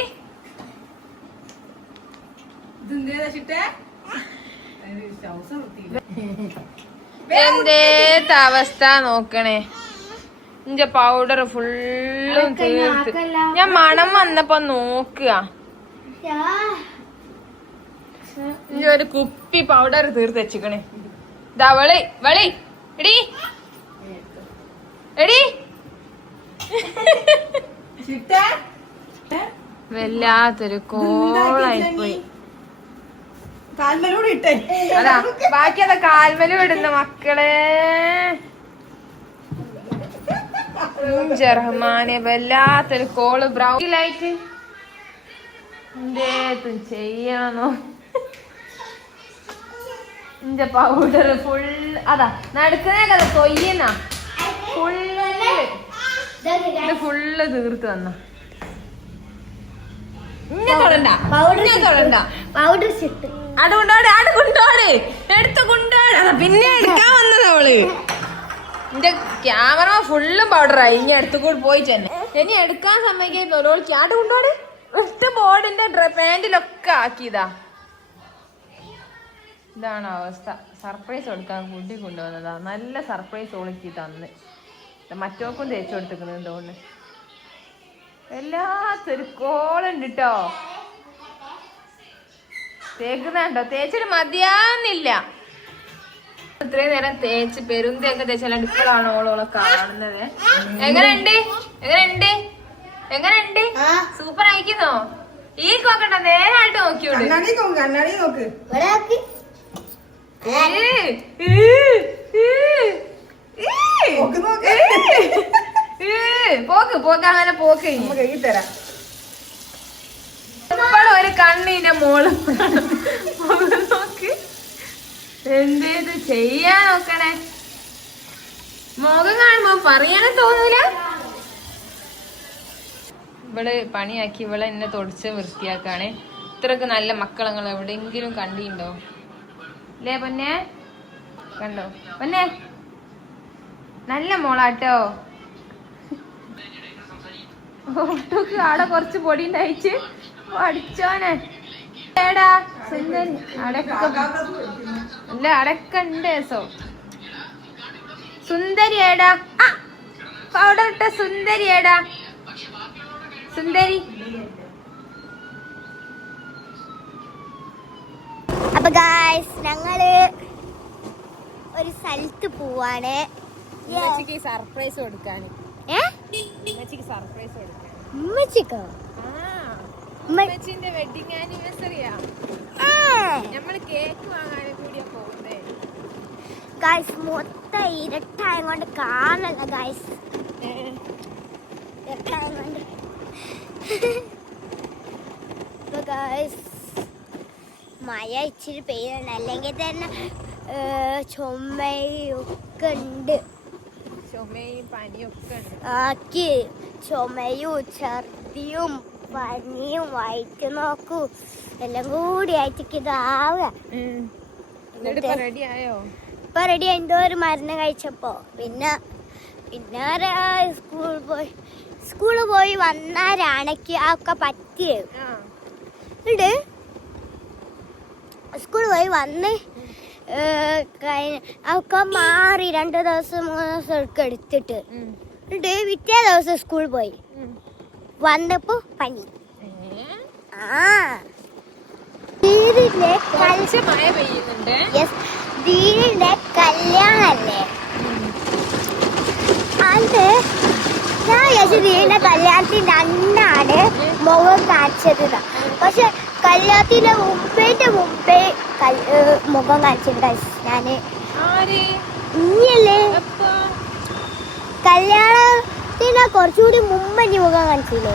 എന്തേത്ത അവസ്ഥ നോക്കണേ. ഇന്റെ പൗഡർ ഫുള്ളും തീർത്ത്. ഞാൻ മണം വന്നപ്പോ നോക്കുക. ഇന്റെ ഒരു കുപ്പി പൗഡർ തീർത്ത് വെച്ചിക്കണേ. ഇതാ വെളി വെളി എടി എടി വല്ലാത്തൊരു കോളായിപ്പോയി. അതാ ബാക്കി അതാ കാൽമലും ഇടുന്ന മക്കളെ. റഹ്മാനെ വല്ലാത്തൊരു കോള്. ബ്രൗൺ ലൈറ്റ് എന്തേത്തും ചെയ്യണോ? ഇന്റെ പൗഡർ ഫുൾ അതാ നടക്കുന്നേ കഥ കൊയ്യുന്ന ഫുള്ള് തീർത്ത് വന്ന. ഇന്നെ തൊടണ്ട പൗഡർ അത് കൊണ്ടോടെ ആട് കൊണ്ടോട് എടുത്ത് കൊണ്ടോട്. പിന്നെ എടുക്കാൻ വന്നത് അവള്. എന്റെ ക്യാമറ ഫുള്ളും പൗഡറായി. ഇനി അടുത്ത് കൂടി പോയി തന്നെ ഇനി എടുക്കാൻ സമ്മതിക്കോ? ആട് കൊണ്ടോട്. ഒറ്റ ബോർഡിന്റെ പാന്റിലൊക്കെ ആക്കിയതാ. ഇതാണ് അവസ്ഥ. സർപ്രൈസ് കൊടുക്കാൻ കൂട്ടി കൊണ്ടുവന്നതാ. നല്ല സർപ്രൈസ് ഓളിക്ക് തന്ന്. മറ്റോർക്കും തേച്ചു കൊടുത്തിരിക്കുന്നത് തോന്നുന്നു. വല്ലാത്തൊരു കോളുണ്ട് കേട്ടോ. തേക്കുന്നുണ്ടോ? തേച്ചിട്ട് മതിയാന്നില്ല. ഇത്രയും നേരം തേച്ച് പെരുന്തേക്കെ തേച്ചല്ലാണ്ട് ഇപ്പോഴാണ് ഓളോളെ കാണുന്നത്. എങ്ങനെയുണ്ട്? എങ്ങനെയുണ്ട്? എങ്ങനെയുണ്ട്? സൂപ്പർ ആയിക്കുന്നോ? ഈ നോക്കണ്ട, നേരായിട്ട് നോക്കിയോണ്ട്. പോക്ക് പോക്ക് അങ്ങനെ പോക്ക് തരാം. ഇപ്പോഴും ഒരു കണ്ണിന്റെ മോള് നോക്ക്. എന്തേത് ചെയ്യാൻ നോക്കണേ. മുഖം കാണുമ്പോ പറയാനും തോന്നൂല. ഇവള് പണിയാക്കി ഇവളെ എന്നെ തുടച്ച് വൃത്തിയാക്കാണ്. ഇത്രക്ക് നല്ല മക്കളങ്ങൾ എവിടെയെങ്കിലും കണ്ടിണ്ടോ? അല്ലേ പൊന്നെ? കണ്ടോ പൊന്നെ? നല്ല മോളാട്ടോ. ഓട്ടോക്ക് ആടെ കുറച്ച് പൊടി ഉണ്ടായിച്ച് പഠിച്ചോനെ. ഏടാ സുന്ദരി അല്ല അടക്കണ്ടേ സോ സുന്ദരി ഏടാ? പൗഡർ ഇട്ട സുന്ദരി ഏടാ? സുന്ദരി. അപ്പൊ ഗായ്സ് ഞങ്ങള് ഒരു സ്ഥലത്ത് പോവാണ്. സർപ്രൈസ് കൊടുക്കാൻ. സർപ്രൈസ് കൊടുക്കാൻ ഉമ്മച്ചിക്കോ? ഉമ്മച്ചിന്റെ വെഡിങ് ആനിവേഴ്സറിയാ. നമ്മള് കേക്ക് വാങ്ങാനും കൂടിയാ പോകുന്നേ. ഗായ്സ് മൊത്തം ഇരട്ടായ കൊണ്ട് കാണല്ല ഗായ്സ്. ഇരട്ടായ കൊണ്ട് ഗായ്സ് മഴ ഇച്ചിരി പെയ്യുന്നുണ്ട്. അല്ലെങ്കിൽ തന്നെ ചുമയൊക്കെ ഉണ്ട്. ചുമയും പനിയൊക്കെ ഉണ്ട്. ആക്കി ചുമയും ഛർദിയും പനിയും വയറ്റ് നോക്കൂ എല്ലാം കൂടി ആയിട്ട് ഇതാവുക. റെഡി ആയോ? ഇപ്പൊ റെഡി. എന്തോ ഒരു മരുന്ന് കഴിച്ചപ്പോ പിന്നെ സ്കൂളിൽ പോയി വന്നാരാണക്ക് ഒക്കെ പറ്റിയത്. സ്കൂളിൽ പോയി വന്ന് ഒക്കെ മാറി 2 ദിവസം 3 ദിവസം ഒക്കെ എടുത്തിട്ട് പിറ്റേ ദിവസം സ്കൂളിൽ പോയി വന്നപ്പോ പനി. ദീദിന്റെ കല്യാണല്ലേ അത്. ഞാൻ വിചാരിച്ചു ദീദിന്റെ കല്യാണത്തിന്റെ അന്നാണ് മുഖം കാണിച്ചത്. പക്ഷെ കല്യാണത്തിന്റെ മുമ്പേ മുഖം കാണിച്ചിട്ടുണ്ട് ഞാന്. ഇനിയല്ലേ കല്യാണത്തിന് കുറച്ചുകൂടി മുമ്പ് ഇനി മുഖം കാണിച്ചില്ലേ?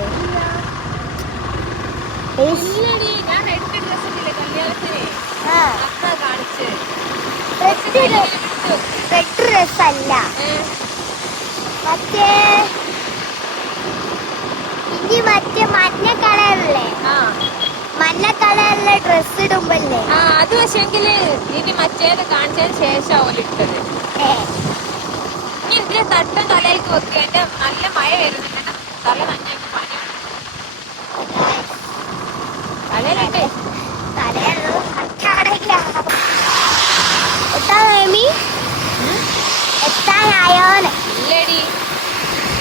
റെഡ് ഡ്രസ് അല്ല മറ്റേ മഞ്ഞ കളറല്ലേ മഞ്ഞ കളറിലെ ഡ്രസ് ഇടുമ്പല്ലേ ആ അത് പക്ഷെങ്കില് ഇനി മറ്റേത് കാണിച്ചതിന് ശേഷം ഓലിട്ടത്. ഇനി ഇതിന്റെ തട്ടം തലയിലേക്ക് വെക്കുക. എന്റെ നല്ല മഴ വരുന്നുണ്ട്. എന്റെ തല നന്നായിട്ട് പനിയാണ്. തലയിലട്ടെ എത്താനായോന്ന് ഇല്ലടി.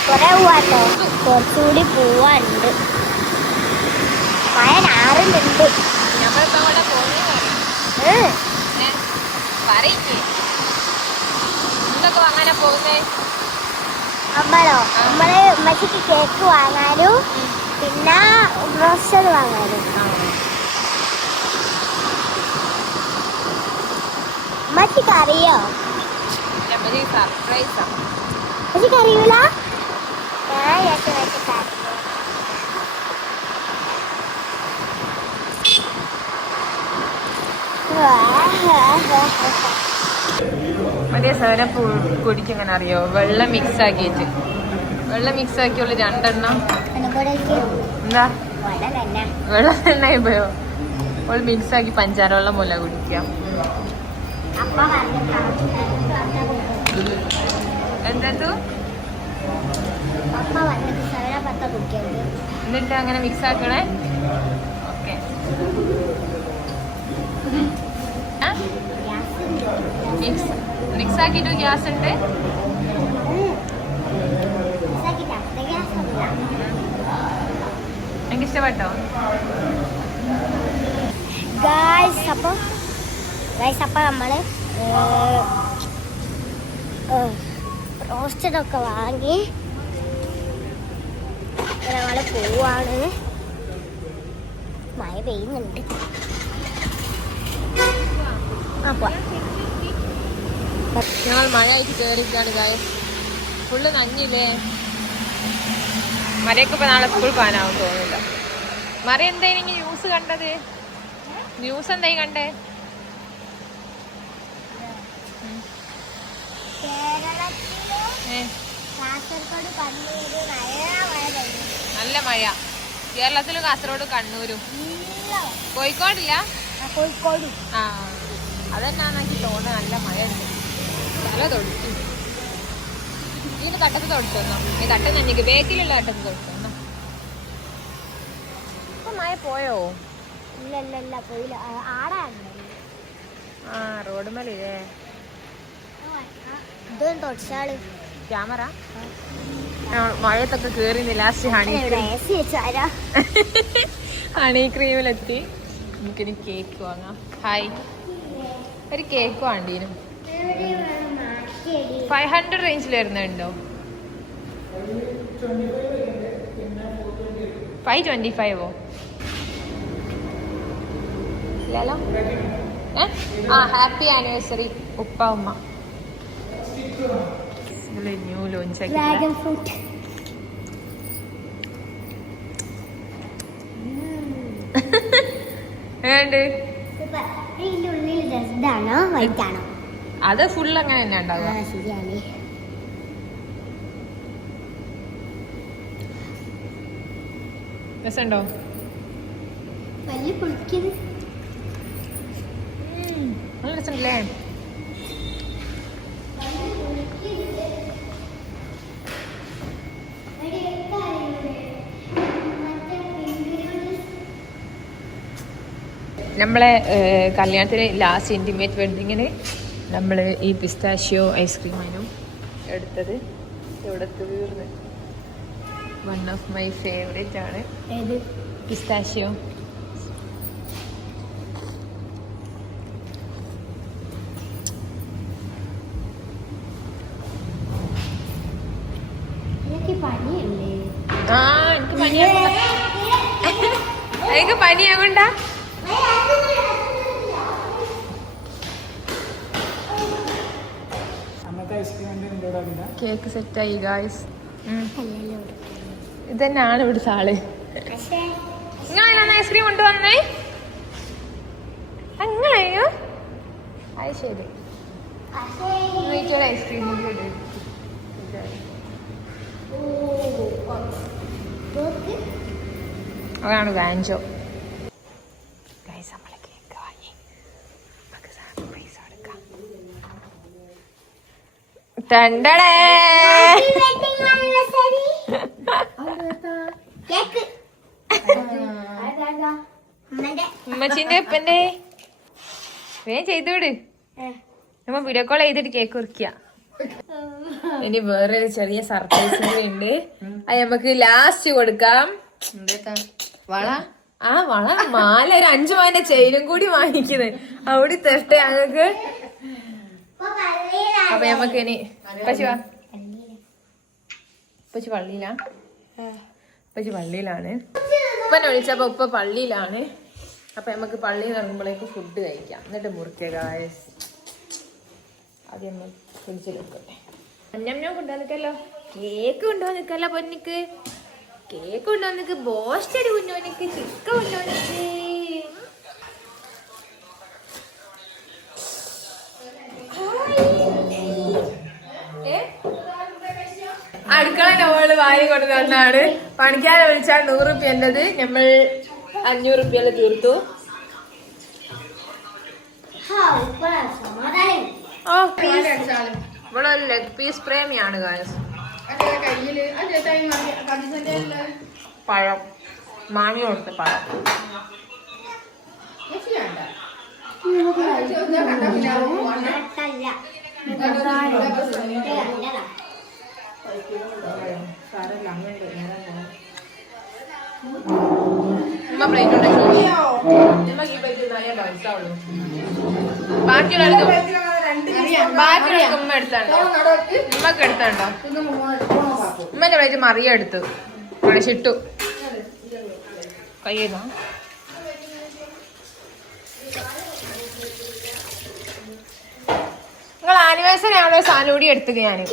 കൊറേ പോവാട്ടോ, കുറച്ചുകൂടി പോവാനുണ്ട്. മഴ നാറുന്നുണ്ട്. നമ്മളിപ്പോ അവിടെ പോകുന്നത് പറയില്ലേ എന്തൊക്കെ വാങ്ങാനാ പോകുന്നേ? നമ്മള് ഉമ്മച്ചിക്ക് കേക്ക് വാങ്ങാനും പിന്നെ ബ്രോസ്റ്റർ വാങ്ങാനും. ഉമ്മച്ചിക്ക് അറിയോ? സർപ്രൈസാ. ഉമ്മച്ചിക്ക് അറിയൂല? മറ്റേ സേനപ്പ് കുടിക്കെങ്ങനെ അറിയോ? വെള്ളം മിക്സ് ആക്കിയിട്ട് ഉള്ള 2 എണ്ണം എന്താ വെള്ളം തന്നെ പോയോ? അവൾ മിക്സ് ആക്കി പഞ്ചാര വെള്ളം പോലെ കുടിക്കാം. എന്താ എന്നിട്ട് അങ്ങനെ മിക്സ് ആക്കണേ. ഓക്കെ മിക്സ് ആക്കിയിട്ട് ഗ്യാസ് ഉണ്ട്. എനിക്ക് ഇഷ്ടപ്പെട്ടോ? അപ്പൊ നമ്മള് റോസ്റ്റഡൊക്കെ വാങ്ങി ഞങ്ങള് പോവാണ്. മഴ പെയ്യുന്നുണ്ട്. ഞങ്ങൾ മഴയായിട്ട് കയറിയിട്ടാണ് ഗായ്സ്. ഫുള്ള് നഞ്ഞില്ലേ. മരയൊക്കെ ഇപ്പൊ നാളെ സ്കൂൾ പോകാനാവും തോന്നില്ല. മര എന്തായി ന്യൂസ് കണ്ടത്? ന്യൂസ് എന്തായി കണ്ടേ? നല്ല മഴ കേരളത്തിലും കാസർഗോഡ് കണ്ണൂരും. കോഴിക്കോടില്ല? കോഴിക്കോട്. ആ അതെന്നാന്ന് എനിക്ക് തോന്നുന്നത്. നല്ല മഴ ഉണ്ട്. നല്ല തൊടിച്ചു. ഇതിന് തട്ടത്ത് തൊടുത്തോ? ഈ തട്ടം തന്നെ ബേക്കിലുള്ള തട്ടത്ത് തൊടുത്തോ? ഇപ്പൊ മഴ പോയോ? ഇല്ല പോയില്ല. ആ റോഡ് മേലേ തൊടിച്ചാള് ക്യാമറ മഴയത്തൊക്കെ കേറിന്ന്. ലാസ്റ്റ് ഹണി ക്രീമിലെത്തി. നമുക്കിനി കേക്ക് വാങ്ങാം. ഹായ്, ഒരു കേക്ക് വേണ്ടീനും. 500 റേഞ്ചിൽ വരുന്നുണ്ടോ? 525ഓ? ഇല്ലല്ലോ. ഹാപ്പി ആനിവേഴ്സറി ഉപ്പ ഉമ്മ. New launch dragon fruit. അത് ഫുൾ അങ്ങനെ തന്നെ ഉണ്ടാവുക. രസമുണ്ടോ? നല്ല രസമുണ്ടല്ലേ? നമ്മളെ കല്യാണത്തിന് ലാസ്റ്റ് ഇൻറ്റിമേറ്റ് വെഡിങ്ങിന് നമ്മൾ ഈ പിസ്താഷ്യോ ഐസ്ക്രീമാനും എടുത്തത്. ഇവിടെ തീർന്ന്. വൺ ഓഫ് മൈ ഫേവറേറ്റ് ആണ് പിസ്താഷ്യോ. ആ എനിക്ക് പനിയാകൊണ്ട. എനിക്ക് പനിയാകൊണ്ട. കേക്ക് സെറ്റായി ഗായ്സ്. ഇതന്നെയാണ് ഇവിടുത്തെ ആള്. നിങ്ങളാണ് ഐസ്ക്രീം കൊണ്ടുവന്നേ? നിങ്ങളെയോ? അത് ശരി. ഐസ്ക്രീം അതാണ് വാഞ്ചോ. ടണ്ടടേ ഉമ്മച്ചിന്റെ ഉപ്പന്റെ വേഗം ചെയ്തുവിട്. നമ്മ വീഡിയോ കോൾ ചെയ്തിട്ട് കേക്ക് മുറിക്കുക. ഇനി വേറെ ചെറിയ സർപ്രൈസ് കൂടി ഉണ്ട്. അത് നമുക്ക് ലാസ്റ്റ് കൊടുക്കാം. വള ആ വള മാല ഒരു 5 പവന്റെ ചെയിനും കൂടി വാങ്ങിക്കുന്നത് അവിടെ തരട്ടെ ഞങ്ങൾക്ക്. അപ്പൊ നമ്മക്ക് ഇനി പശു പള്ളിയിലാണ്. ഉപ്പനെ വിളിച്ചപ്പോ ഉപ്പ പള്ളിയിലാണ്. അപ്പൊ നമുക്ക് പള്ളിയിൽ ഇറങ്ങുമ്പോഴേക്ക് ഫുഡ് കഴിക്കാം, എന്നിട്ട് മുറിക്കുക ഗായ്സ്. അത് നമ്മൾ വിളിച്ചെടുക്കട്ടെ. അന്നമ്മ കൊണ്ടുവന്നിക്കല്ലോ, കേക്ക് കൊണ്ടുവന്നിക്കല്ലോ പൊന്നിക്ക്, കേക്ക് കൊണ്ടുവന്നിക്ക്, ബോസ്റ്റഡ് കുഞ്ഞോനിക്ക്, ചിക്ക കുഞ്ഞോനിക്ക്. അടുക്കള നമ്മള് വാരി കൊണ്ട് തന്നാണ്. പണിക്കാരെ വിളിച്ചാൽ 100 റുപ്യൻ്റെത് നമ്മൾ 500 റുപ്യയിൽ തീർത്തു. ഇവിടെ ഒരു ലെഗ് പീസ് പ്രേമിയാണ് ഗായ്സ്. പഴം മാങ്ങ കൊടുത്ത പഴം. ബാക്കിയുള്ള ഉമ്മ എടുത്തോ, ഉമ്മക്ക് എടുത്തോ. ഉമ്മന്റെ പ്ലേറ്റ് മറിയ എടുത്തു ചിട്ടു കയ്യേതാ. നിങ്ങൾ ആനിവേഴ്സറി ആണോ സാധനം കൂടി എടുത്തുക ഞാന്.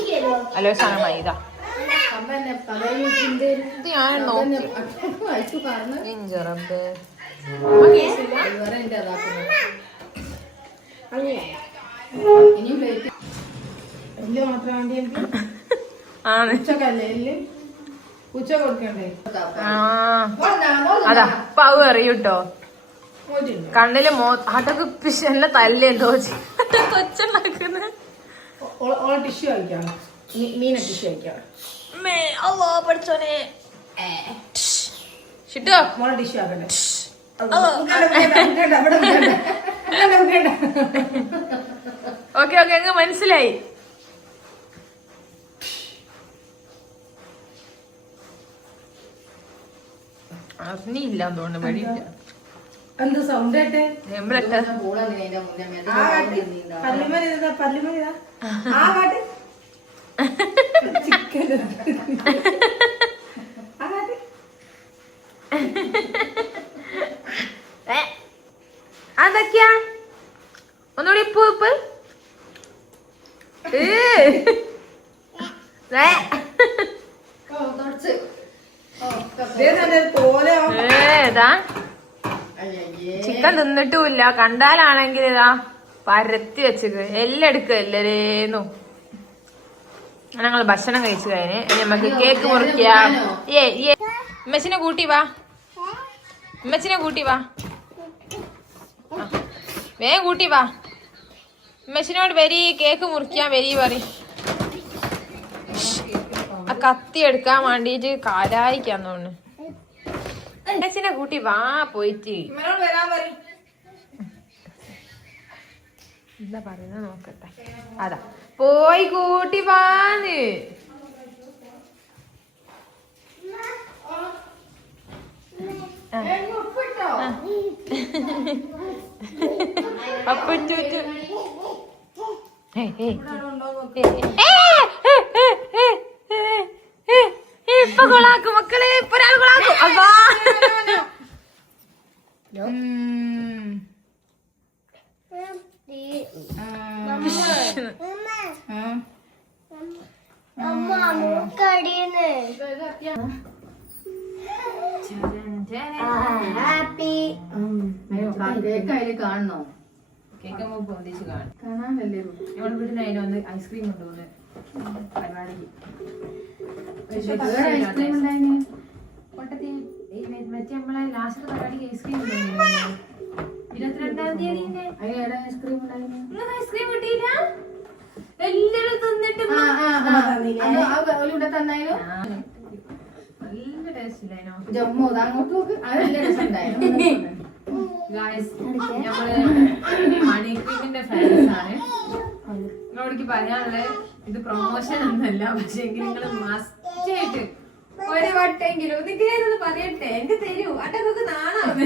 ഹലോ സാധനം മൈദ ഇത് ഞാൻ നോക്കി. അതാ പാവ് അറിയൂട്ടോ. കണ്ണില് അതൊക്കെ പിശല്ല തല്ലെന്തോ കൊച്ചുണ്ടാക്കുന്നത്. ടിഷ്യൂ കഴിക്കാം, മീന ടിഷ്യൂ കഴിക്കാം. പഠിച്ചോനെ ഷിട്ടോ മോളെ ടിഷ്യൂ ആക്കട്ടെ. ഓക്കെ ഓക്കെ അങ്ങ് മനസ്സിലായി. അറിഞ്ഞില്ലാന്ന് തോന്നുന്നു. വെടിയില്ല എന്ത് സൗണ്ട് ആയിട്ട് അതൊക്കെയാ ഒന്നുകൂടി ഉപ്പ് ഉപ്പ് ചിക്കൻ തിന്നിട്ടുമില്ല. കണ്ടാലാണെങ്കിൽ ഇതാ പരത്തി വെച്ചത് എല്ലാം എടുക്കുക എല്ലാരേന്നും. ഞങ്ങൾ ഭക്ഷണം കഴിച്ചു കഴിഞ്ഞ് നമുക്ക് കേക്ക് മുറിക്കാം. ഉമ്മച്ചിനെ കൂട്ടി വാ, ഉമ്മച്ചിനെ കൂട്ടി വാ, വേഗം കൂട്ടി വാ. ഉമ്മച്ചിനോട് വരി കേക്ക് മുറിക്കാൻ വരി പറ. ആ കത്തി എടുക്കാൻ വേണ്ടിട്ട് കാലായിക്കാന്ന് തോന്നുന്നു. ഉമ്മച്ചിനെ കൂട്ടി വാ പോയിട്ട്. എന്താ പറയുന്നത് നോക്കട്ടെ. അതാ പോയി കൂട്ടി വാന്ന്. അപ്പം ചോദിച്ചു ഇപ്പൊ കൊളാക്കും മക്കളെ, ഇപ്പൊ ഒരാൾ കൊളാക്കും. അപ്പാ കാണണോ? കേക്ക് പൊന്തിച്ച് കാണാനല്ലേ. ഞങ്ങൾ വീട്ടിൽ അതിന് വന്ന് ഐസ്ക്രീം കൊണ്ടുപോകുന്നത് പരിപാടിക്ക്. മറ്റേ നമ്മളെ ലാസ്റ്റ് പരിപാടിക്ക് ഐസ്ക്രീം 22-ാം തീയതി ഐസ്ക്രീം കിട്ടിയില്ല. എല്ലാരും തിന്നിട്ട് തന്നാലും നല്ല ടേസ്റ്റ് ഇല്ലായിരുന്നോ? ജമ്മു അങ്ങോട്ട് നോക്ക്, അത് നല്ല രസം ഉണ്ടായിരുന്നു. നമ്മള് ഹണി ക്രീമിന്റെ ഫാൻസ് ആണ്. നിങ്ങളോടേക്ക് പറയാനുള്ളത് ഇത് പ്രൊമോഷൻ ഒന്നല്ല, പക്ഷെ നിങ്ങൾ മസ്റ്റ് ആയിട്ട് ഒരു വട്ടെങ്കിലും നിങ്ങളത് പറയട്ടെ, എനിക്ക് തരൂ. അതൊക്കെ നാണാണ്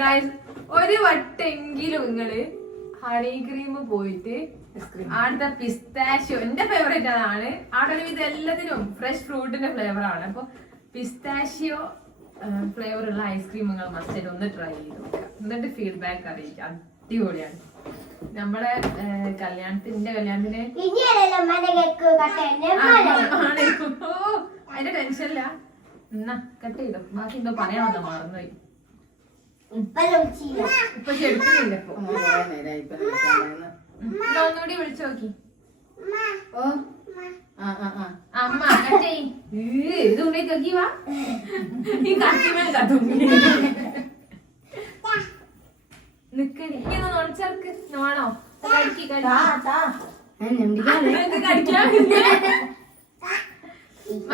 ഗായ്സ്. ഒരു വട്ടെങ്കിലും നിങ്ങള് ഹണി ക്രീം പോയിട്ട് ആടുത്തെ പിസ്താഷ്യോ, എന്റെ ഫേവറേറ്റ് അതാണ്. അവിടെ ഇത് എല്ലാത്തിനും ഫ്രഷ് ഫ്രൂട്ടിന്റെ ഫ്ലേവർ ആണ്. അപ്പൊ പിസ്താഷ്യോ ഫ്ലേവർ ഉള്ള ഐസ്ക്രീം നിങ്ങൾ മസ്റ്റ് ഒന്ന് ട്രൈ ചെയ്ത് നോക്കുക. എന്നിട്ട് ഫീഡ്ബാക്ക് അറിയിക്കാം. അടിപൊളിയാണ്. നമ്മളെ കല്യാണത്തിന് അതിന്റെ ടെൻഷനില്ല. എന്നാ കട്ട് ചെയ്തോ, ബാക്കി എന്തോ പറയാണെന്നോ മറന്നുപോയി. ഇപ്പൊ എടുക്കുന്നില്ല. ഇപ്പൊ ഒന്നുകൂടി വിളിച്ചു നോക്കി. അമ്മ കട്ടേ ഇത് ഉണ്ടെങ്കിൽ നോക്കി വാ. ഈ കത്തിമേൽ കത്തുങ്ങി നിക്കടി. ഇങ്ങനെ നോണിച്ചർക്ക് നോണോ കഴിക്കി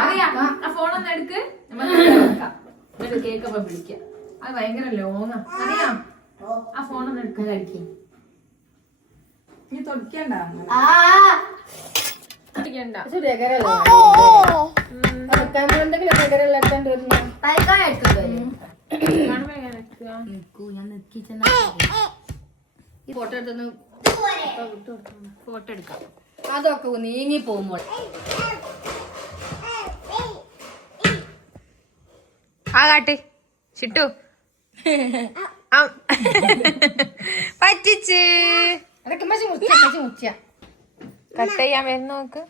അറിയാ. ആ ഫോണൊന്ന് എടുക്ക്, നമുക്ക് കേക്കപ്പോ വിളിക്കാം. അത് ഭയങ്കര ലോങ്ങാ അറിയാം. ആ ഫോണൊന്ന് എടുക്കാൻ കഴിക്കും. നീ തൊടിക്കണ്ട ഫോട്ടോ എടുക്കാം. അതൊക്കെ നീങ്ങി പോകുമ്പോൾ ആ കാട്ട് ചിട്ടു പറ്റിച്ച് കട്ട് ചെയ്യാൻ വരുന്ന നോക്ക്.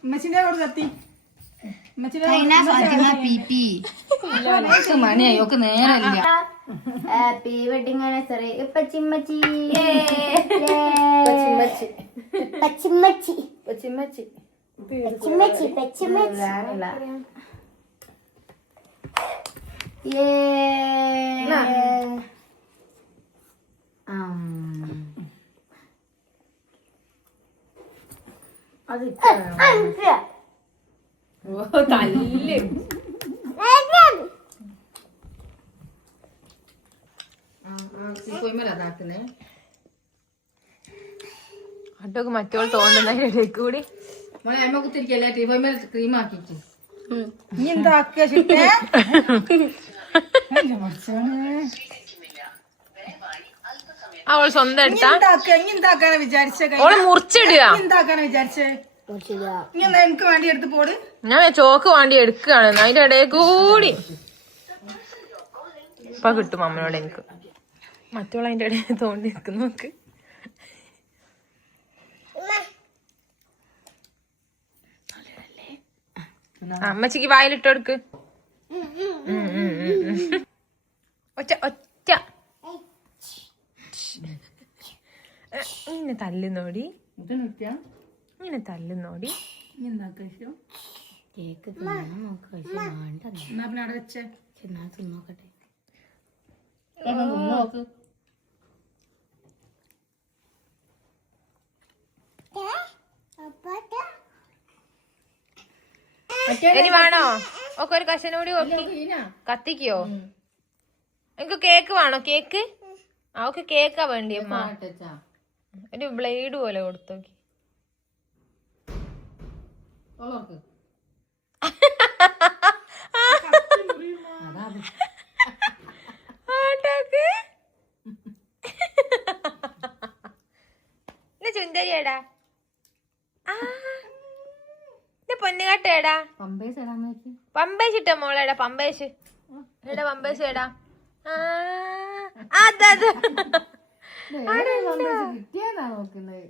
മണിയായി ഒക്കെ നേരമില്ല. ഹാപ്പി വെഡിങ് ആനിവേഴ്സറി പച്ചിമ്മച്ചി പച്ചിമ്മച്ചി പച്ചിമ്മച്ചി പച്ചിമ്മച്ചി പച്ചിമ്മച്ചി അത് തല്ല് അതാക്കുന്നേ. അട്ടൊക്കെ മറ്റോൾ തോണ്ടുന്നതിന്റെ കൂടി മോളെ അമ്മ കുത്തിരിക്കല്ലേ ടീപ്പോയ്മേൽ ക്രീം ആക്കിട്ട് അവൾ സ്വന്തം എടുത്താ ഓള് മുറിച്ചിടുക. എനിക്ക് വേണ്ടി എടുത്ത് പോട്. ഞാൻ ചോക്ക് വേണ്ടി എടുക്കുകയാണ്. അതിന്റെ ഇടയിൽ കൂടി ഇപ്പൊ കിട്ടും അമ്മയോട് എനിക്ക്. മറ്റുള്ള അതിന്റെ ഇടയിൽ തോണ്ടി നിൽക്കുന്നു നോക്ക്. അമ്മച്ചിക്ക് വായിലിട്ടെടുക്ക്. ഒറ്റ ഒറ്റ ഇങ്ങനെ തല്ലുന്നോടി, ഇങ്ങനെ തല്ലുന്നോടി. നോക്ക് ഇനി വേണോ ഒക്കെ ഒരു കശനോടി കത്തിക്കോ? എനിക്ക് കേക്ക് വേണോ? കേക്ക് അവക്ക് കേക്കാ വേണ്ടി അമ്മ. ഒരു ബ്ലേഡ് പോലെ കൊടുത്തോക്കി. ചുന്തരിയടാ പൊന്നുകാട്ടേടാ പമ്പേശ് ഇട്ട മോളേടാ. പമ്പേശ് എടാ, പമ്പേശ് എടാ. കിട്ടിയാ നോക്കുന്നത്.